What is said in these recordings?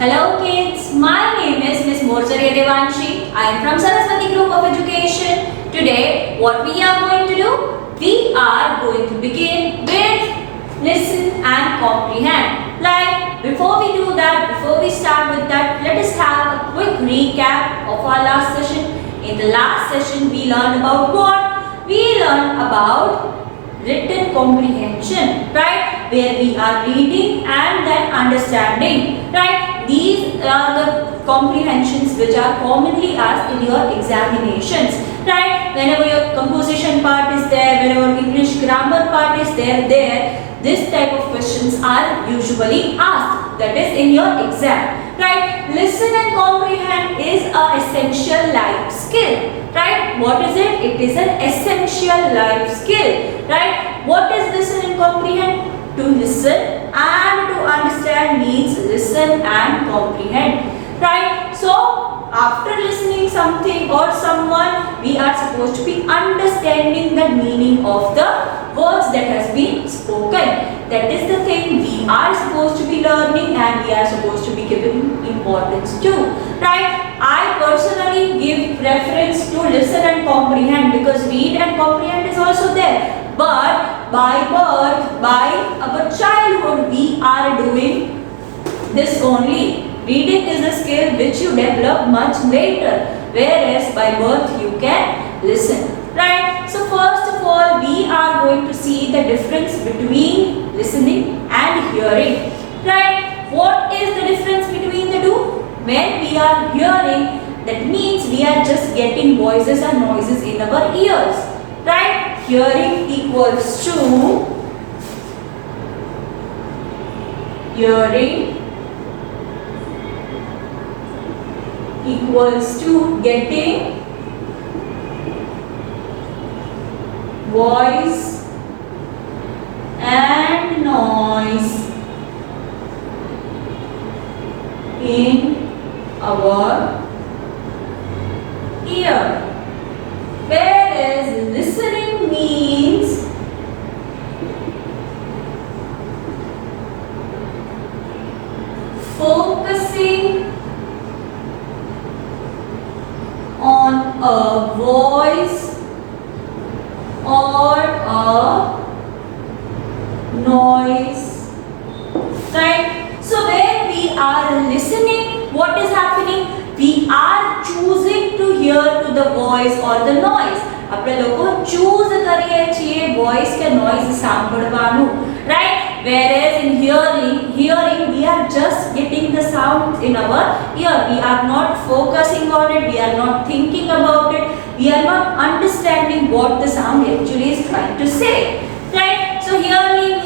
Hello kids, my name is Miss Morsarya Devanshi. I am from Saraswati Group of Education. Today, what we are going to do? We are going to begin with listen and comprehend. Like, before we do that, before we start with that, let us have a quick recap of our last session. In the last session, we learned about what? We learned about written comprehension, right? Where we are reading and then understanding, right? These are the comprehensions which are commonly asked in your examinations, right? Whenever your composition part is there, whenever English grammar part is there, this type of questions are usually asked. That is in your exam, right? Listen and comprehend is an essential life skill. Right? What is it? It is an essential life skill. Right? What is listen and comprehend? To listen and to understand means listen and comprehend. Right? So, after listening something or someone, we are supposed to be understanding the meaning of the words that has been spoken. That is the thing we are supposed to be learning and we are supposed to be giving importance to. Right? I personally give preference to listen and comprehend because read and comprehend is also there. But by birth, by our childhood, we are doing this only. Reading is a skill which you develop much later, whereas by birth you can listen. Right? So first of all, we are going to see the difference between listening and hearing. Right? What is the difference between the two? When we are hearing, that means we are just getting voices and noises in our ears. Right? Hearing equals to getting voice and noise in our ear. Whereas listening means focusing on a voice or a noise. Right? So when we are listening, what is happening? We are choosing to hear to the voice or the noise. આપણે લોકો choose કરીએ છીએ voice કે noise સાંભળવાનું, right? Whereas in hearing we are just getting the sound in our ear. We are not focusing on it, we are not thinking about it, we are not understanding what the sound actually is trying to say, right? So hearing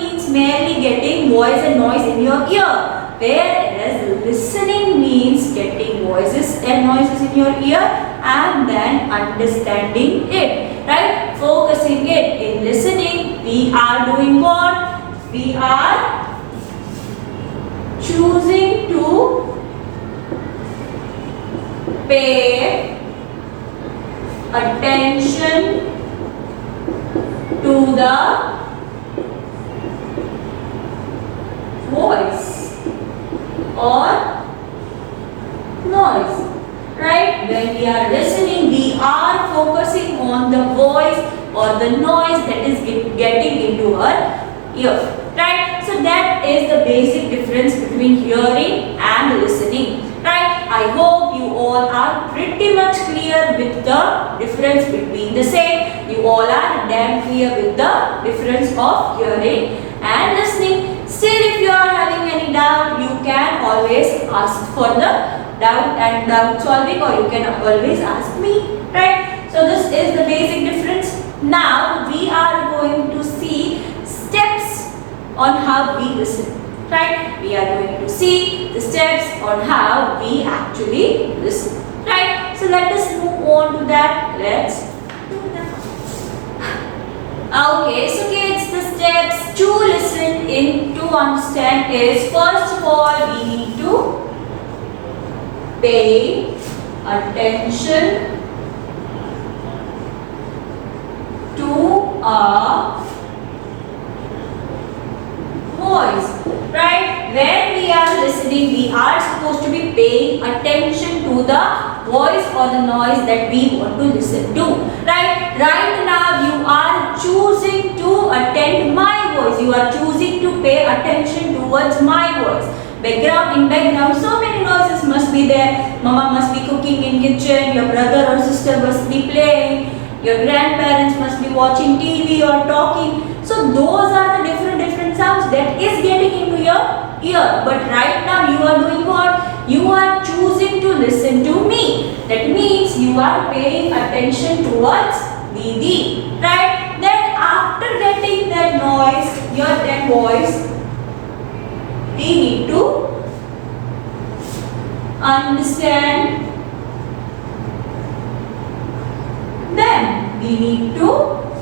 means merely getting voice and noise in your ear, whereas listening means getting voices and noises in your ear and then understanding it, right? Focusing it. In listening, we are doing what? We are choosing to pay attention to the voice or noise. Right? When we are listening, we are focusing on the voice or the noise that is getting into our ear. Right? So that is the basic difference between hearing and listening. Right? I hope you all are pretty much clear with the difference between the same. You all are damn clear with the difference of hearing and listening. Still, if you are having any doubt, you can always ask for the doubt solving, or you can always ask me, right? So this is the basic difference. Now we are going to see steps on how we listen, right? We are going to see the steps on how we actually listen, right? So let us move on to that. Let's do that. Okay, so kids, the steps to listen in to understand is, first of all, we need to pay attention to a voice, right? When we are listening, we are the voice or the noise that we want to listen to. Right now you are choosing to attend my voice. You are choosing to pay attention towards my voice. In background, so many noises must be there. Mama must be cooking in kitchen. Your brother or sister must be playing. Your grandparents must be watching TV or talking. So those are the different sounds that is getting into your ear. But right now you are doing what? You are choosing to listen to me. That means you are paying attention towards Didi. Right? Then after getting that noise, that voice, we need to understand. Then we need to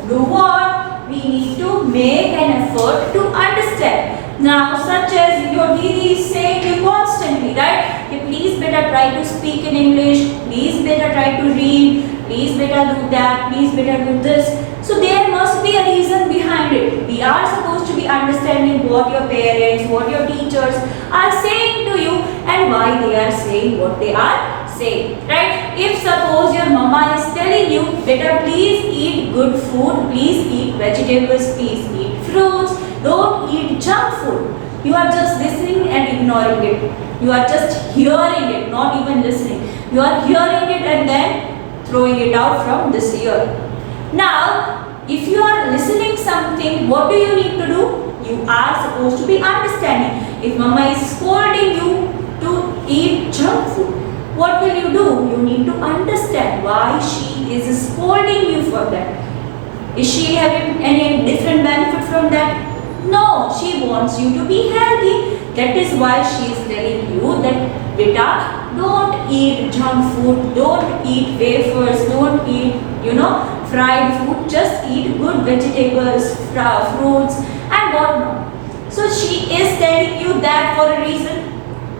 do what? We need to make an effort to understand. Now, such as your Didi is saying you constantly, right? Okay, please better try to speak in English. Please better try to read. Please better do that. Please better do this. So there must be a reason behind it. We are supposed to be understanding what your parents, what your teachers are saying to you and why they are saying what they are saying, right? If suppose your mama is telling you, better please eat good food, please eat vegetables, please eat fruits, don't eat junk food. You are just listening and ignoring it. You are just hearing it, not even listening. You are hearing it and then throwing it out from this ear. Now, if you are listening something, what do you need to do? You are supposed to be understanding. If mama is scolding you to eat junk food, what will you do? You need to understand why she is scolding you for that. Is she having any different benefit from that? No, she wants you to be healthy. That is why she is telling you that, beta, don't eat junk food, don't eat wafers, don't eat, fried food, just eat good vegetables, fruits and whatnot. So she is telling you that for a reason.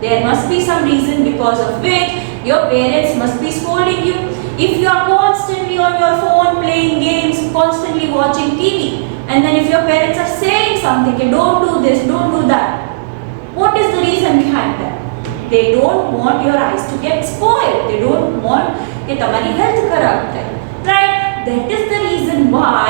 There must be some reason because of which your parents must be scolding you. If you are constantly on your phone playing games, constantly watching TV, and then if your parents are saying something, okay, don't do this, don't do that, what is the reason behind that? They don't want your eyes to get spoiled. They don't want that तुम्हारी health खराब हो, right? That is the reason why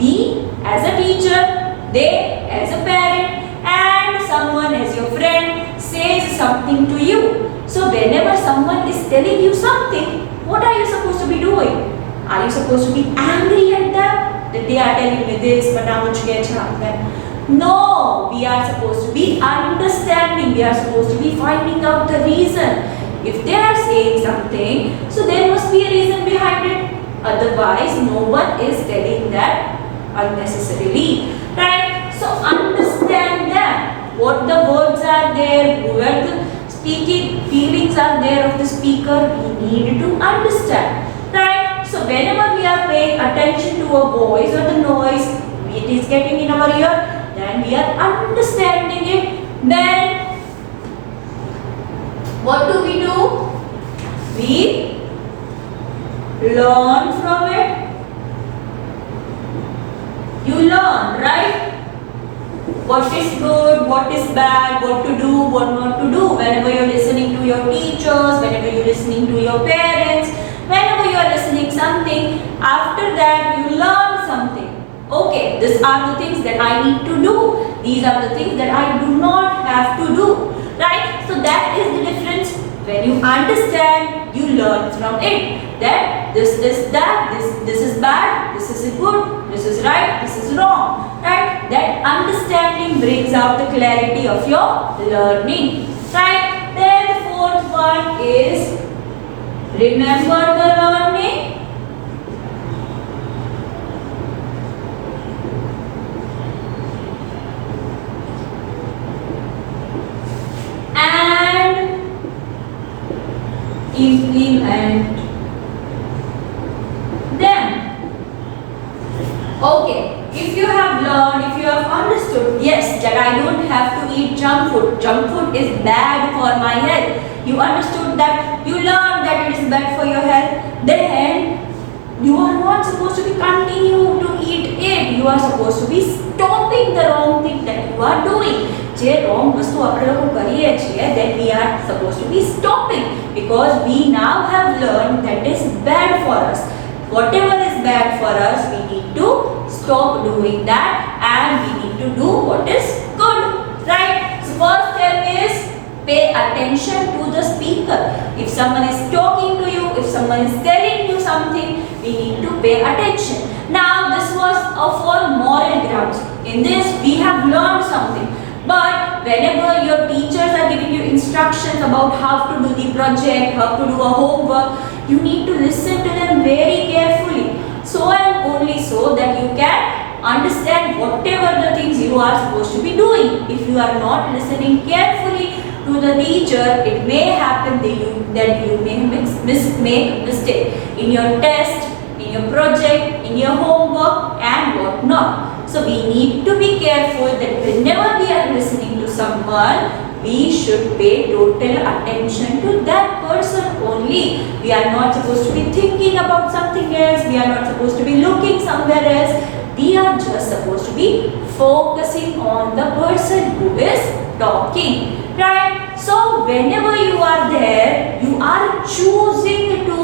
we as a teacher, they as a parent, and someone as your friend says something to you. So whenever someone is telling you something, what are you supposed to be doing? Are you supposed to be angry at them that they are telling me this, but now no, we are supposed to be understanding. We are supposed to be finding out the reason. If they are saying something, so there must be a reason behind it. Otherwise, no one is telling that unnecessarily, right? So understand them. What the words are there, where the speaking feelings are there of the speaker, we need to understand, right? So whenever we are paying attention to a voice or the noise, it is getting in our ear, then we are understanding it. Then what do? We learn from it. You learn, right? What is good, what is bad, what to do, what not to do. Whenever you are listening to your teachers, whenever you are listening to your parents, whenever you are listening something, after that you learn something. Okay, these are the things that I need to do. These are the things that I do not have to do. Right? So that is the difference. When you understand, you learn from it. That this is that, this is bad, this is good, this is right, this is wrong. Right? That understanding brings out the clarity of your learning. Right? Then the fourth one is remember the learning. Implement them. Okay, if you have learned, if you have understood, yes, that I don't have to eat junk food. Junk food is bad for my health. You understood that, you learned that it is bad for your health. Then you are not supposed to be continue to eat it. you are supposed to be stopping the wrong thing that you are doing. જે wrong વસ્તુ આપણે લોકો કરીએ છીએ, that we are supposed to be stopping, because we now have learned that is bad for us. Whatever is bad for us, we need to stop doing that and we need to do what is good, right? So first step is pay attention to the speaker. If someone is talking to you, if someone is telling you something, we need to pay attention. Now this was for moral grounds. In this we have learned something. But whenever your teachers are giving you instructions about how to do the project, how to do a homework, you need to listen to them very carefully. So and only so that you can understand whatever the things you are supposed to be doing. If you are not listening carefully to the teacher, it may happen that you may make mistake in your test, in your project, in your homework and whatnot. So we need to be careful that whenever we are listening to someone, we should pay total attention to that person only. We are not supposed to be thinking about something else. We are not supposed to be looking somewhere else. We are just supposed to be focusing on the person who is talking, right? So whenever you are there, you are choosing to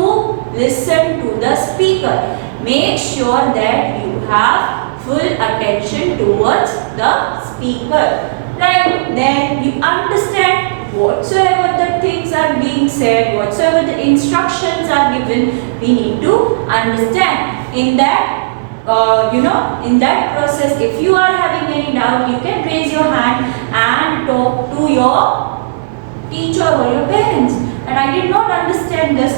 listen to the speaker. Make sure that you have full attention towards the speaker, right? Then you understand whatsoever the things are being said, whatsoever the instructions are given, we need to understand. In that in that process, if you are having any doubt, you can raise your hand and talk to your teacher or your parents. And I did not understand this,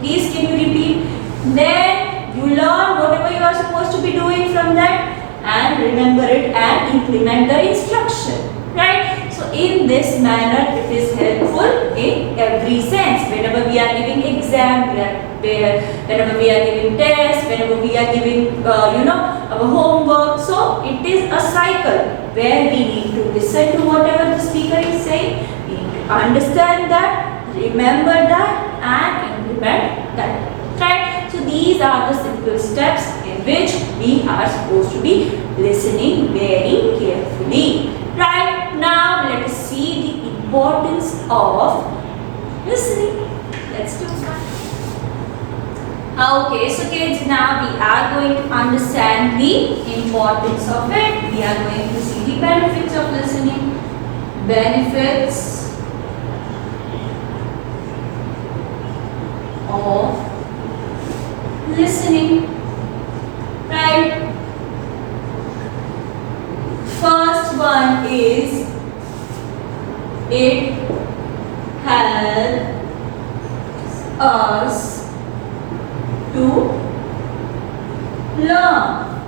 please can you repeat? Then you learn whatever you are supposed to be doing from that and remember it and implement the instruction, right? So in this manner it is helpful in every sense. Whenever we are giving exam, whenever we are giving test, whenever we are giving our homework, so it is a cycle where we need to listen to whatever the speaker is saying, we need to understand that, remember that and implement that, right? So these are the simple steps in which we are supposed to be listening very carefully. Right, now let us see the importance of listening. Let's do that. Okay, so kids, now we are going to understand the importance of it. We are going to see the benefits of listening. Benefits of listening, right? First one is it helps us to learn,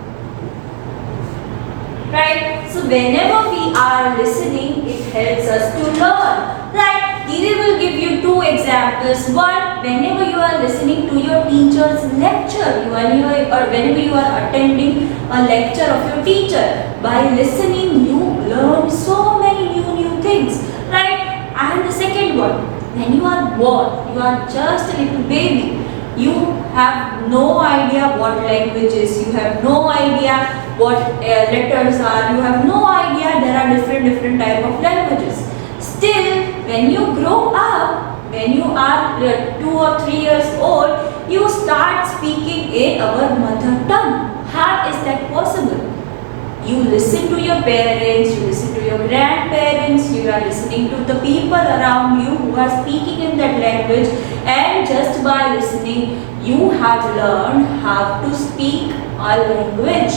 right? So whenever we are listening, it helps us to learn, right? Didi will give you two examples. One, whenever you are listening to your teacher's lecture, or whenever you are attending a lecture of your teacher, by listening you learn so many new things, right? And the second one, when you are born, you are just a little baby, you have no idea what language is, you have no idea what letters are, you have no idea there are different type of languages. Still, when you grow up, when you are 2 or 3 years old, you start speaking our mother tongue. How is that possible? You listen to your parents, you listen to your grandparents, you are listening to the people around you who are speaking in that language, and just by listening, you have learned how to speak a language,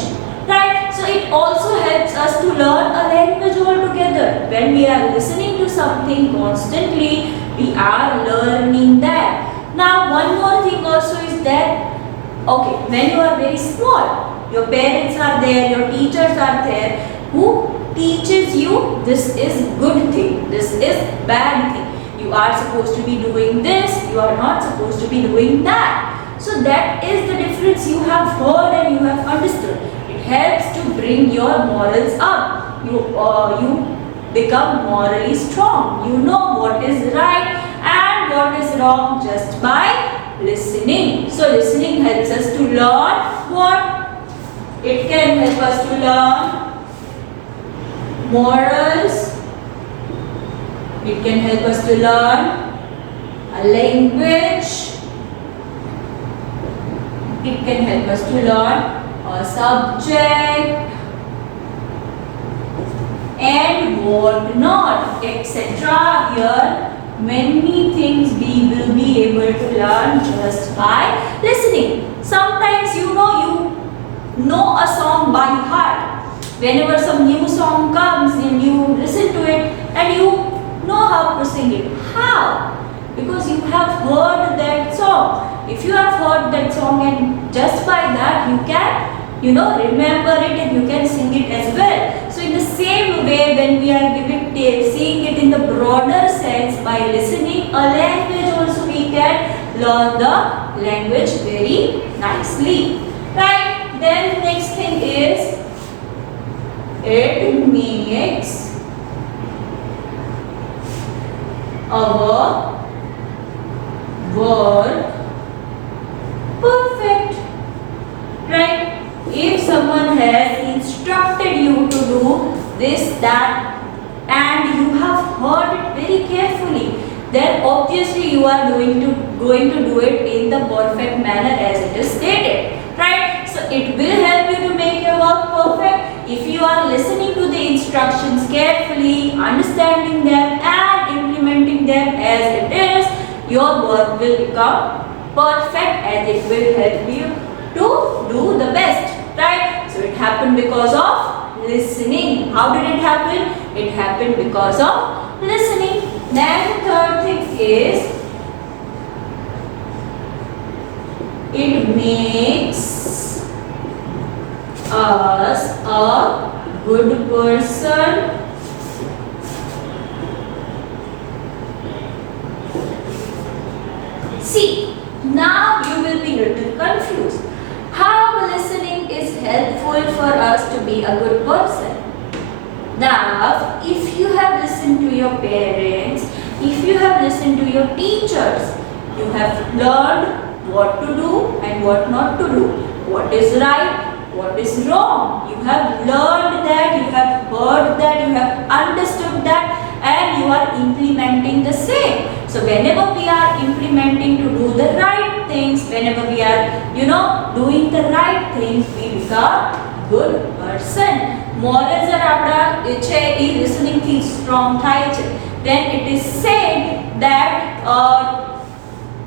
right? So it also helps us to learn a language altogether. When we are listening to something constantly, we are learning that. Now one more thing also is that, okay, when you are very small, your parents are there, your teachers are there, who teaches you this is good thing, this is bad thing. You are supposed to be doing this, you are not supposed to be doing that. So that is the difference you have heard and you have understood. It helps to bring your morals up. You become morally strong. You know what is right and what is wrong just by listening. So listening helps us to learn what? It can help us to learn morals. It can help us to learn a language. It can help us to learn a subject and what not, etc. Here many things we will be able to learn just by listening. Sometimes you know a song by heart. Whenever some new song comes and you listen to it and you know how to sing it. How? Because you have heard that song. If you have heard that song and just by that you can remember it and you can sing it as well. So in the same way, when we are seeing it in the broader sense, by listening a language also we can learn the language very nicely. Right? Then next thing is, it makes our work perfect. Right? If someone has instructed you to do this, that, and you have heard it very carefully, then obviously you are going to do it in the perfect manner as it is stated. Right? So it will help you to make your work perfect if you are listening to the instructions carefully, understanding them and implementing them as it is. Your work will become perfect and it will help you to do the best. Right? So it happened because of listening. How did it happen? It happened because of listening. Then third thing is, it makes us a good person. See, now you will be a little confused. How listening is helpful for us to be a good person? Now, if you have listened to your parents, if you have listened to your teachers, you have learned what to do and what not to do, what is right, what is wrong. You have learned that, you have heard that, you have understood that, and you are implementing the same. So whenever we are implementing to do the right things, whenever we are doing the right things, we become good person. Morals are આપડા છે એ listening થી strong થાય છે. Then it is said that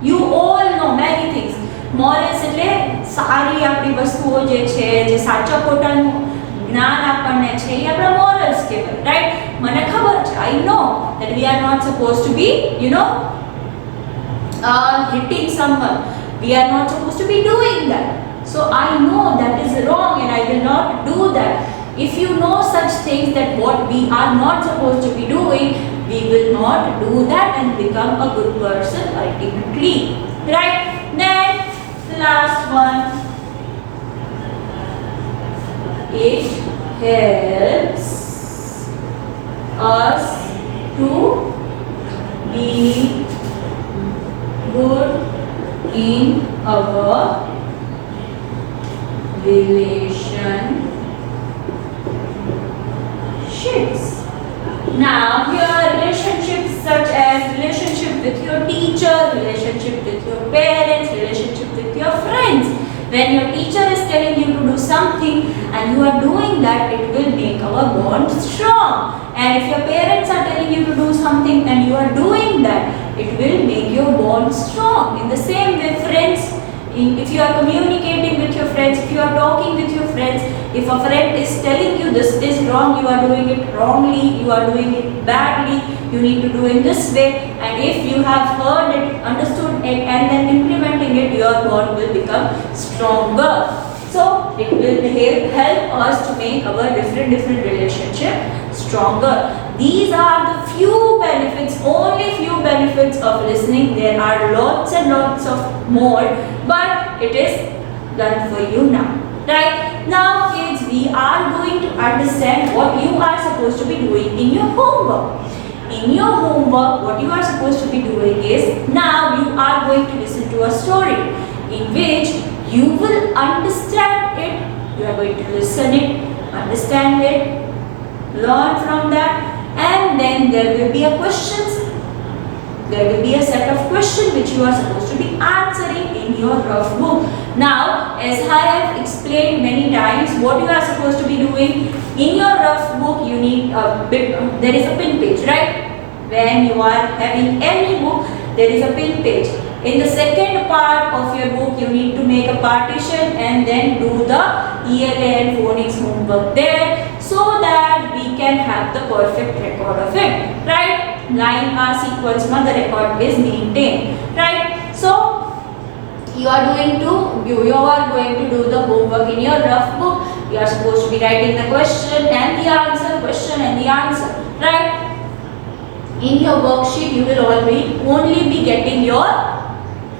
you all know many things. Morals એટલે સારી આપણી વસ્તુઓ જે છે, જે સાચા ખોટાનું જ્ઞાન આપણને છે, એ આપણા morals કહેવાય. Right? મને ખબર છે, I know that we are not supposed to be hitting someone. We are not supposed to be doing that. So I know that is wrong and I will not do that. If you know such things that what we are not supposed to be doing, we will not do that and become a good person ultimately. Right? Then the last one, it helps us to be good in our relationships. Now here relationships such as relationship with your teacher, relationship with your parents, relationship with your friends. When your teacher is telling you to do something and you are doing that, it will make our bond strong. And if your parents are telling you to do something and you are doing that, it will make your bond strong. In the same way, friends, if you are communicating with your friends, if you are talking with your friends, if a friend is telling you this is wrong, you are doing it wrongly, you are doing it badly, you need to do it this way, and if you have heard it, understood it, and then implementing it, your bond will become stronger. So it will help us to make our different relationship stronger. These are the few benefits, only few benefits of listening. There are lots and lots of more, but it is done for you now. Right? Now kids, we are going to understand what you are supposed to be doing in your homework. In your homework, what you are supposed to be doing is, now you are going to listen to a story in which you will understand it You are going to listen it, understand it, learn from that, and then there will be a questions. There will be a set of questions which you are supposed to be answering in your rough book. Now, as I have explained many times, what you are supposed to be doing in your rough book, you need a bit. There is a pin page, right? When you are having any book, there is a pin page. In the second part of your book, you need to make a partition and then do the ELA and phonics homework there, so that we can have the perfect record of it, right? Line or sequence, the record is maintained, right? So you are going to do the homework in your rough book. You are supposed to be writing the question and the answer, right? In your worksheet, you will only be getting your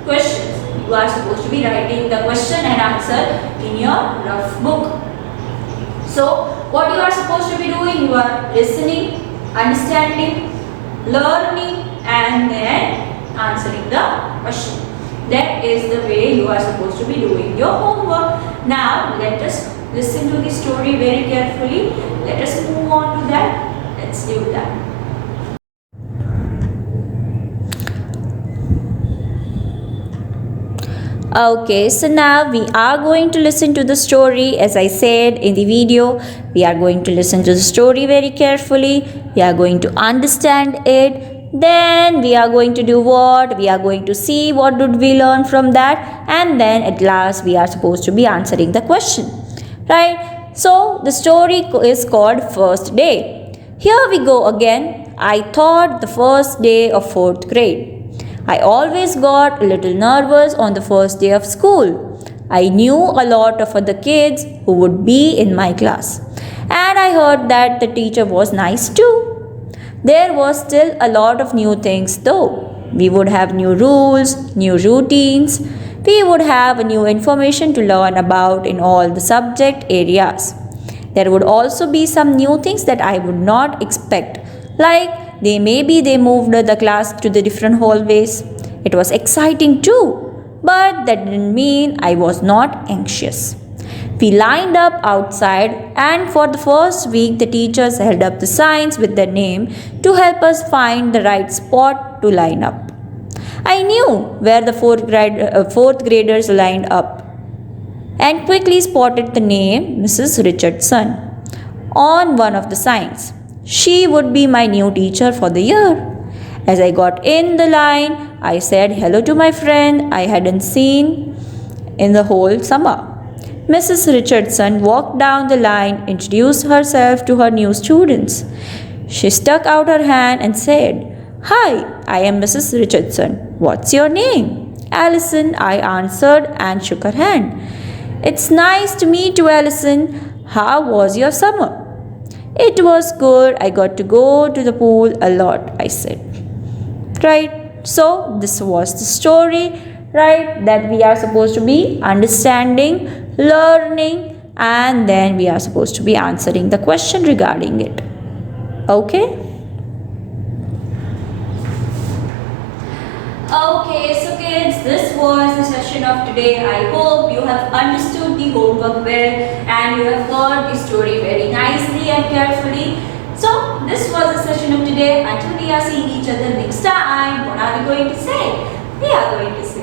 questions. You are supposed to be writing the question and answer in your rough book. So what you are supposed to be doing? You are listening, understanding, learning, and then answering the question. That is the way you are supposed to be doing your homework. Now let us listen to the story very carefully. Let us move on to that. Let's do that. Okay, so now we are going to listen to the story. As I said in the video, we are going to listen to the story very carefully. We are going to understand it. Then we are going to do what? We are going to see what did we learn from that. And then at last we are supposed to be answering the question. Right? So the story is called First Day. Here we go again. I thought the first day of 4th grade. I always got a little nervous on the first day of school. I knew a lot of other kids who would be in my class. And I heard that the teacher was nice too. There was still a lot of new things though. We would have new rules, new routines. We would have new information to learn about in all the subject areas. There would also be some new things that I would not expect, like they moved the class to the different hallways. It was exciting too, but that didn't mean I was not anxious. We lined up outside, and for the first week, the teachers held up the signs with their name to help us find the right spot to line up. I knew where the fourth graders lined up and quickly spotted the name Mrs. Richardson on one of the signs. She would be my new teacher for the year. As I got in the line, I said hello to my friend I hadn't seen in the whole summer. Mrs. Richardson walked down the line, introduced herself to her new students. She stuck out her hand and said, "Hi, I am Mrs. Richardson. What's your name?" "Allison," I answered and shook her hand. "It's nice to meet you, Allison. How was your summer?" "It was good. I got to go to the pool a lot," I said. Right? So, this was the story, right? That we are supposed to be understanding, learning, and then we are supposed to be answering the question regarding it. Okay? Okay, so kids, this was the session of today. I hope you have understood the homework well and you have heard the story very nicely and carefully. So, this was the session of today. Until we are seeing each other next time, what are we going to say? We are going to say